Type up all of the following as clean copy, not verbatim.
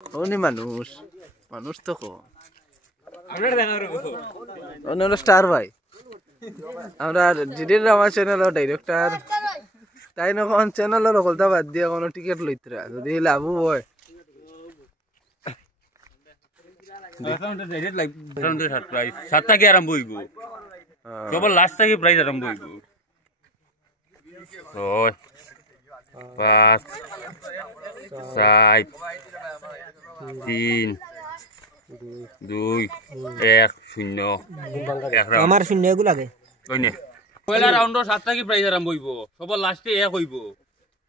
ওনি মানুষ মানুষ তো কো আমরা স্টার ভাই আমরা জিডির আমার চ্যানেলের ডাইরেক্টর তাই না কোন চ্যানেলের কলতা বাদ দিয়ে কোনো টিকিট লইতরা যদি লাভ হয় সাতটা কি আরম্ভ হইব কেবল লাস্ট থেকে প্রাইজ আরম্ভ হইব 6 5 4 3 2 1 0 আমার শূন্য এগুলো লাগে কইনে পয়লা রাউন্ডর 7টা কি প্রাইজ আরম্ভ হইব সবার লাস্টে এক হইব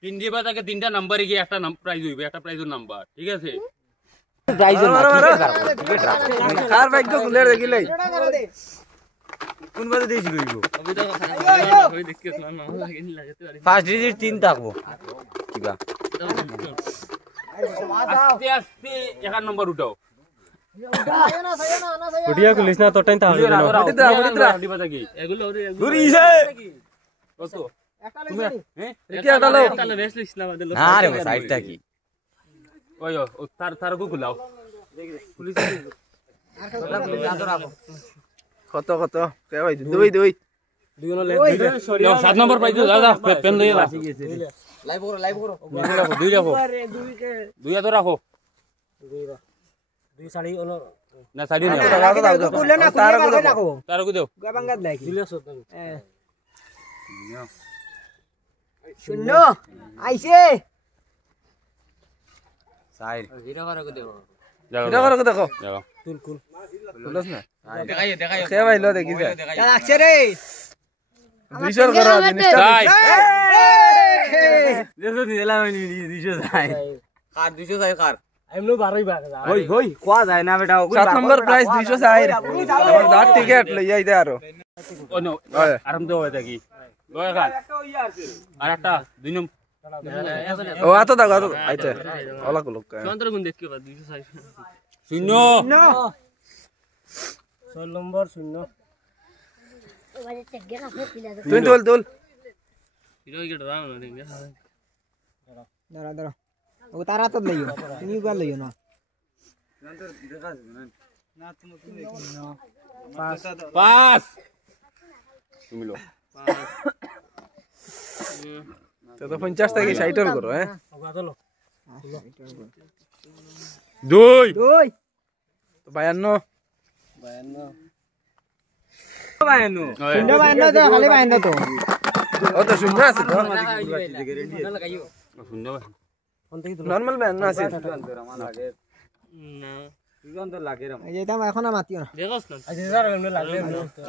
তিন দিবা তাকে তিনটা নাম্বারে গিয়ে একটা প্রাইজ হইবে একটা প্রাইজের নাম্বার ঠিক আছে প্রাইজের টিকিট কার ভাগ্য খুলে দেখিলাই কোন বাজে দিয়েছি কইব ফার্স্ট ডিজিট 3 থাকবো কিবা আস্তে আস্তে এক নম্বর উঠাও উঠিয়া খুলিস না তোর টাইম তাহলে দিবা তাকে এগুলো ঘুরিছে কত তুমি কি আটালো রেস্ট লিস না বাদে আরে সাইডটা কি ওই ও তার কো খুলাও পুলিশ কত কত কে ভাই দুই দুই দুই 7 নম্বর পাইছো দাদা পেন লইয়া লাইভ করো দুই রাখো দুই তো রাখো দুই সাড়ি হলো না সাইডে না খুলে না খুলে রাখো তার কো দাও গাবাঙ্গাত লাগি শূন্য আইছে সাইড জিরো করে কো দেব এটা করো দেখো যাও কুল কুল বুঝছ না দেখাই কে ভাই লো দেখি যা লাগছে রে বিশর করো জিনিসটা যাই দেখো দিলাম 200 যাই কার 200 যাই কার এমনো 12ই ভাগ হই হই কোয়া যায় না বেটা 7 নম্বর প্রাইস 200 সাইর আমার 10 টিকিট লই যাইতে আরো ও নো আরাম তো হয় থাকি লয় খান আর একটা দুই নম্বর ও আতো দাও আতো আইছে ওলা কো লোক চন্দ্র গুণ দেখকে 260 শূন্য 6 নম্বর শূন্য তুই তোল তোল হিরো কি ডরাও না দেঙ্গে দাঁড়া দাঁড়া ও তারা তো লইও তুমি গা লইও না পাঁচ তুমি লো তো 50 থেকে 60 এর করো হ্যাঁ দুই দুই তো 52 শূন্য 52 তো খালি 52 তো ও তো শূন্য আছে তো শূন্য নরমাল 52 আছে না এই যে দাম এখন মাতিও না দেখছ না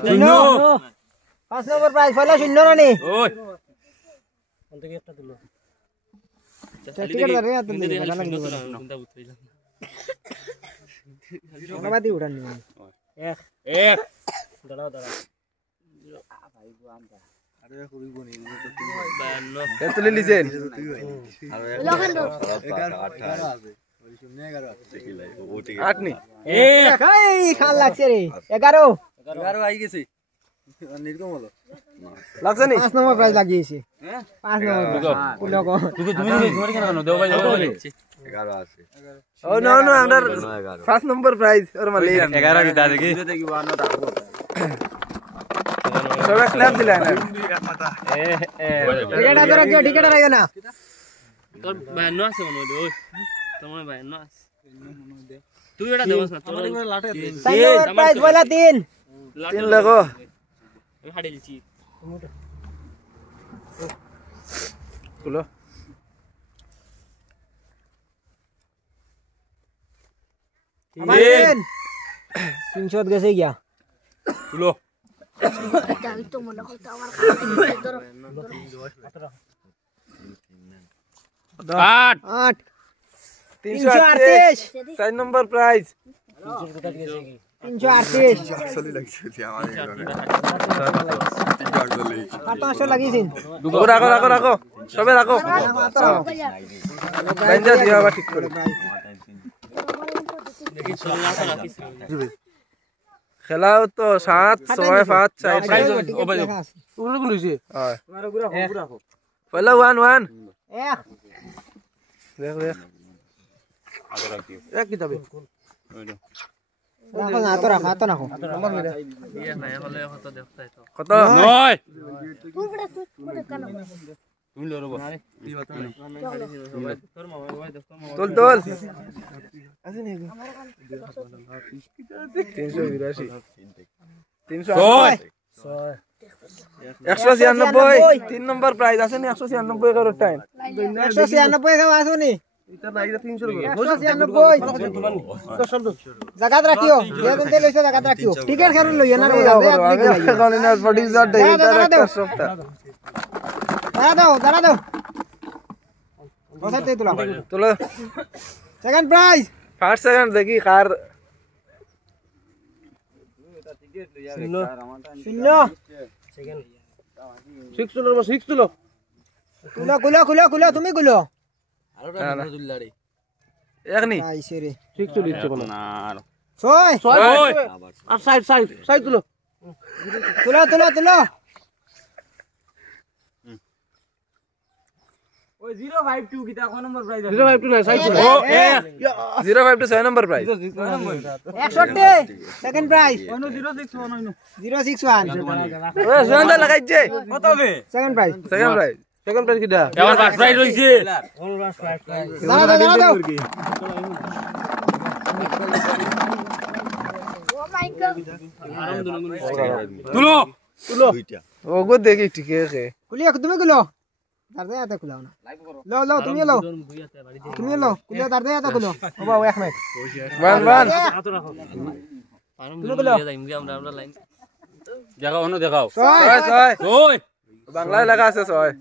শূন্য 5 নম্বর প্রাইস পয়লা শূন্য রানি ওই টিকিট ধরে আত দিই না লাগি বাদি উড়ান নি এক দাঁড়াও দাঁড়াও তুলে লিছেন আট নি এক এই খাল লাগছে রে 11 11 আই গেছে নির্গম হলো লাগছে নি 5 নম্বর প্রাইস লাগিয়েছে হ্যাঁ 5 নম্বর কুলো কো তুমি কেন দেও ভাই দেও 11 আছে ও নো নো আমাদের 5 নম্বর প্রাইজ ওর মালি 11 কি দাদা কি সবাই ক্লাব দিলা না টিকিট আদরা কি টিকিট রাইও না তোর বায়ান্ন আছে মনে হয় ওই তোমার বায়ান্ন আছে তুই এটা দেবস না তোমার লাটে 3 নম্বর প্রাইস পয়লা 3 3 লাগো আমি হাড়ে দিছি কুলো আমার 300 গেছে গিয়া তুলো যাই তো মনে করতে আমার আট 8 338 4 নম্বর প্রাইজ 338 চলি লাগছে আমাদের পাঁচশো লাগিয়েছেন রাখো রাখো রাখো সবে রাখো বেঞ্জা দিও আবার ঠিক করে খেলাও তো 7 6 5 4 ও ভাই পুরো গুলো হইছে হ্যাঁ পয়লা 1 1 এক দেখ দেখ আগে রাখি এক কি যাবে কত নয় তুই বড় তুই কেন তুমি লরো তোল তোল আছে নি 382 196 3 নম্বর প্রাইজ আছে নি 196 এর টাইম 196 কেউ আসুনি এটা বাইরে 300 টাকা 196 জায়গা রাখিও যে দিন লইছে জায়গা রাখিও টিকেট করুন লইয়া না এখন না প্রোডিউসার দেই এটা একটা সপ্তাহ দাঁড়া দাও বসাতে তুলা তোলো সেকেন্ড প্রাইজ ফার্স্ট সেকেন্ড দেখি কার শূন্য খুলো তুমি খুলো এক নি আইছে রে না ছয় আর সাইড তুলো তুলো ওই 052 কিটা কোন নম্বর প্রাইজ 052 না সাইড তুলো ও এ 052 6 নম্বর প্রাইজ 61 সেকেন্ড প্রাইজ 061 ওই সুন্দর লাগাইছে কত হবে সেকেন্ড প্রাইজ সেকেন্ড প্রাইজ কিটা এবার ফার্স্ট প্রাইজ হইছে দাঁড়াও ও মাই গড তুলো ওগো দেখি ঠিক আছে তুমি খুলো দাঁড়াতে আতে খুলাও না লো তুমি লো খুলো দাঁড়াতে আতে খুলো ও বাবা এক মিনিট ওয়ান তুমি খুলো দেখাও অন্য দেখাও ছয় ওই বাংলায় লাগা আছে ছয়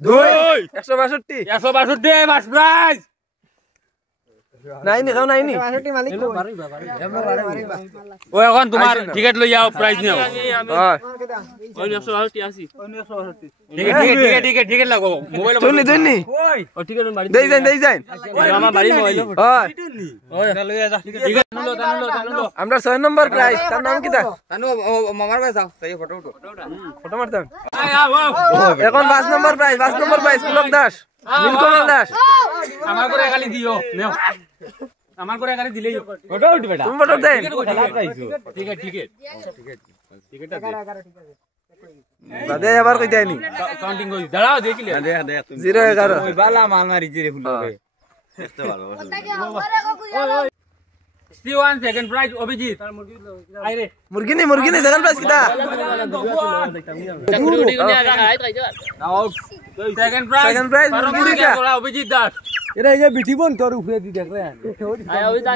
দুই 162 162 ফার্স্ট প্রাইজ নাইনি খাও নাইনি 62 মালিক ও এখন তোমার টিকেট লই যাও প্রাইজ নিও হয় টিকেট লাগো মোবাইল তুই দেই যাই আমার বাড়ি মোবাইল হয় টিকেট লো দানো আমরা 6 নম্বর প্রাইজ তার নাম কি তা তানু মামার কাছে যাও তাই ফটো উঠো ফটো মারতাম আয় আও এখন 5 নম্বর প্রাইজ পুলক দাস নীলকমল দাস আমার করে খালি দিও নেও আমার করে খালি দিলেই ফটো উঠ বেটা তুমি ফটো দেন টিকেট দাদা এবার কই দেয়নি কাউন্টিং কই দাঁড়াও দেখিলে 011 ওই বালা মাল মারি জিরে ফুল ওটাকে আমারে কো 61 সেকেন্ড প্রাইজ অভিজিৎ আইরে মুরগি নি সেকেন্ড প্রাইজ কিটা সেকেন্ড প্রাইজ মুরগি কা অভিজিৎ দাস এরা এই যে বিটি বন তোর উপরে দি দেখ রে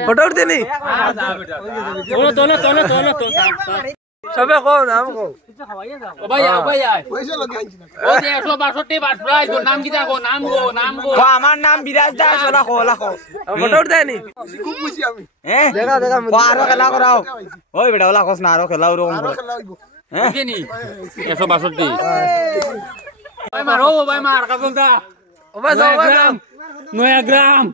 ফটো উঠতে নি তো সবে কো নাম কো ভাই পয়সা লগে আইছি না ও যে 162 বাস প্রাইজ তোর নাম কি দেখো নাম গো আমার নাম বিরাজ দাস ওলা কো ফটো উঠতে নি দেখা আরো খেলা করাও ওই বেটা ওলা কস না আরো খেলাও রকম কি নি 162 ভাই মার কাজল দা ও ভাই নয়া গ্রাম